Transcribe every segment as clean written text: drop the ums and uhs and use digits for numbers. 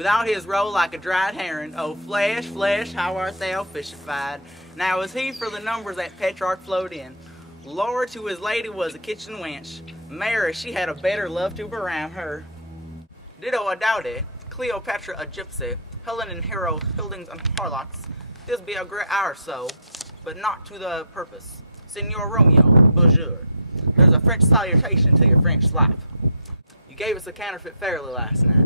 without his roe like a dried herring. Oh, flesh, flesh, how art thou fishified? Now is he for the numbers that Petrarch flowed in. Lord to his lady was a kitchen wench. Mary, she had a better love to around her. Ditto a dowdy, Cleopatra a gypsy, Helen and Hero, Hildings and harlots. This be a great hour so, but not to the purpose. Senor Romeo, bonjour. There's a French salutation to your French slap. You gave us a counterfeit fairly last night.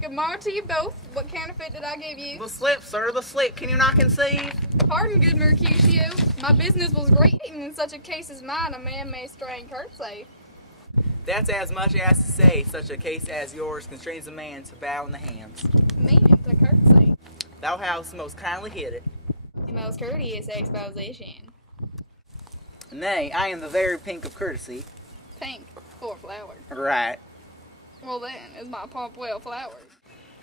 Good morning to you both. What counterfeit did I give you? The slip, sir, the slip. Can you not conceive? Pardon, good Mercutio. My business was great, and in such a case as mine, a man may strain curtsy. That's as much as to say, such a case as yours constrains a man to bow in the hands. Meaning to curtsy. Thou hast most kindly hit it. The most courteous exposition. Nay, I am the very pink of courtesy. Pink for flower. Right. Well then, is my pump well flowered?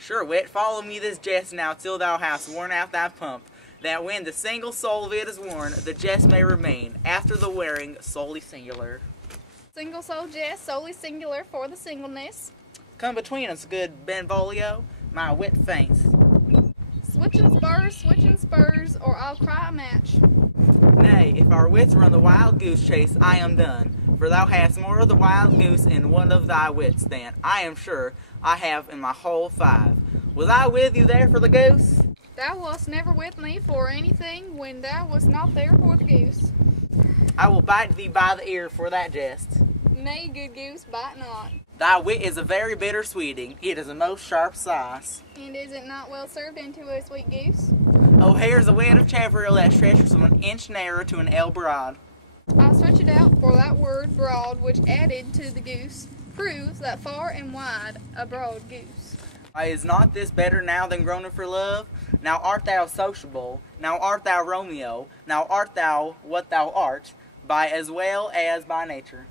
Sure, wit, follow me this jest now till thou hast worn out thy pump, that when the single soul of it is worn, the jest may remain, after the wearing, solely singular. Single soul jest, solely singular for the singleness. Come between us, good Benvolio, my wit faints. Switching spurs, or I'll cry a match. Nay, if our wits run the wild goose chase, I am done. For thou hast more of the wild goose in one of thy wits than, I am sure, I have in my whole 5. Was I with you there for the goose? Thou wast never with me for anything when thou wast not there for the goose. I will bite thee by the ear for that jest. Nay, good goose, bite not. Thy wit is a very bitter sweeting, it is a most sharp sauce. And is it not well served into a sweet goose? Oh, here's a wit of Chevriel that stretches from an inch narrow to an ell broad. I'll stretch it out for that word broad, which added to the goose, proves that far and wide a broad goose. Is not this better now than groaning for love? Now art thou sociable, now art thou Romeo, now art thou what thou art, by as well as by nature.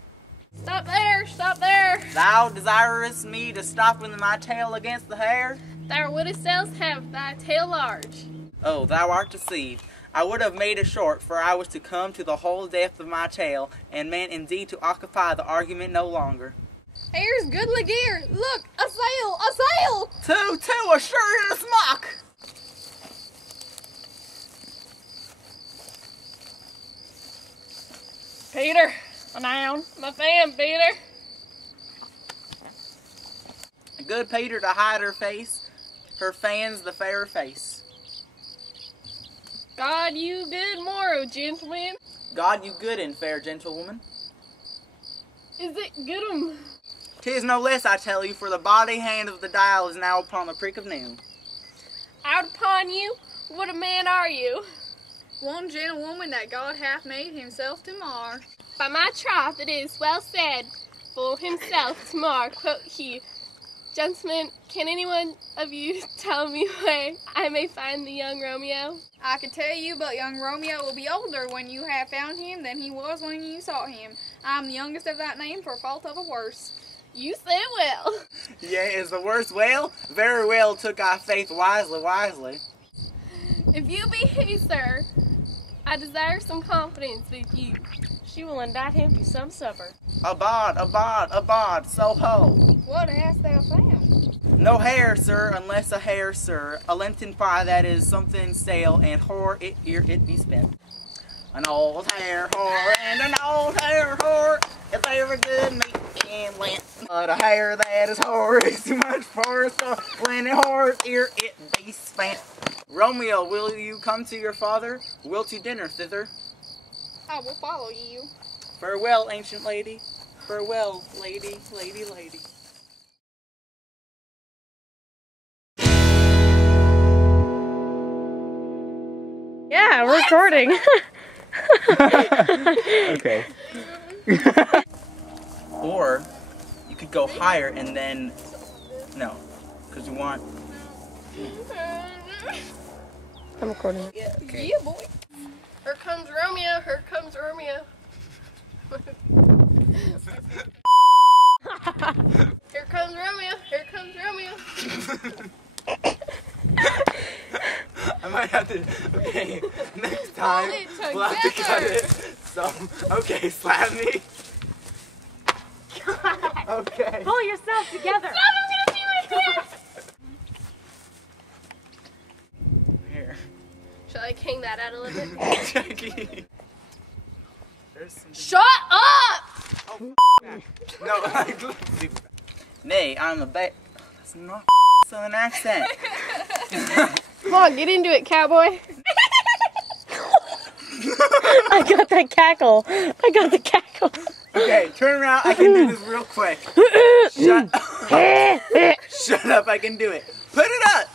Stop there, stop there. Thou desirest me to stop with my tail against the hair? Thou wouldst else have thy tail large. Oh, thou art deceived. I would have made it short, for I was to come to the whole depth of my tail, and meant indeed to occupy the argument no longer. Here's goodly gear. Look, a sail, a sail! Two, a shirt and a smock! Peter, a noun. My fan, Peter. Good Peter to hide her face, her fans the fairer face. God you good morrow, gentlemen. God you good and fair gentlewoman. Is it good'um? 'Tis no less, I tell you, for the body hand of the dial is now upon the prick of noon. Out upon you? What a man are you? One gentlewoman that God hath made himself to mar. By my troth, it is well said, for himself to mar, quote he. Gentlemen, can anyone of you tell me where I may find the young Romeo? I could tell you, but young Romeo will be older when you have found him than he was when you saw him. I am the youngest of that name for fault of a worse. You say well. Yea, is the worst well? Very well took I faith wisely. If you be he, sir, I desire some confidence with you. She will indict him to some supper. Abad, so ho. What hast thou found? No hare, sir, unless a hare, sir. A Lenten pie that is something stale, and whore it ere it be spent. An old hare whore and an old hare whore, if they ever good meat in Lent. But a hare that is whore is too much for a store, when it whores ere it be spent. Romeo, will you come to your father? Will to dinner thither? I will follow you. Farewell, ancient lady. Farewell, lady. Yeah, we're recording. Okay. Or you could go higher and then no, because you want. I'm recording. Okay. Yeah, boy. Here comes Romeo, here comes Romeo. Here comes Romeo, here comes Romeo. I might have to. Okay, next time we'll have to cut it. So, okay, slap me. Okay. Pull yourself together. Stop, I'm gonna do it again. to like hang that out a little bit. Jackie. Shut up! No, like, me, I'm a That's not Southern accent. Come on, get into it, cowboy. I got that cackle. I got the cackle. Okay, turn around. I can do this real quick. Shut up. Shut up. I can do it. Put it up.